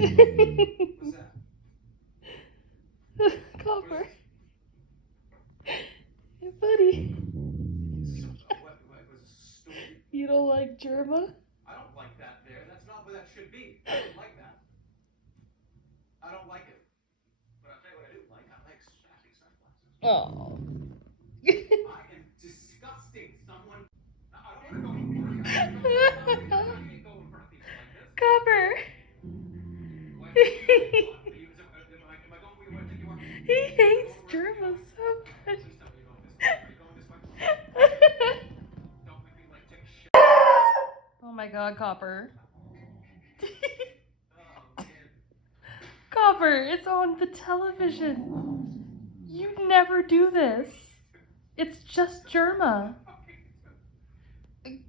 What's that? Copper. Hey, buddy. What was stupid? You don't like Jerma? I don't like that there. That's not where that should be. I don't like that. I don't like it. But I'll tell you what I do like. I like sassy sunglasses. Oh. I am disgusting. Someone. I don't want to go in front of you. I don't want to go in front of people like this. Copper. What? Am I going where you want to take you are? He hates Jerma so much. Please tell me you're going this way. Are you going this way? Don't make me like take a shit. Oh my god, Copper. Oh, man. Copper, it's on the television. You never do this. It's just Jerma. Okay.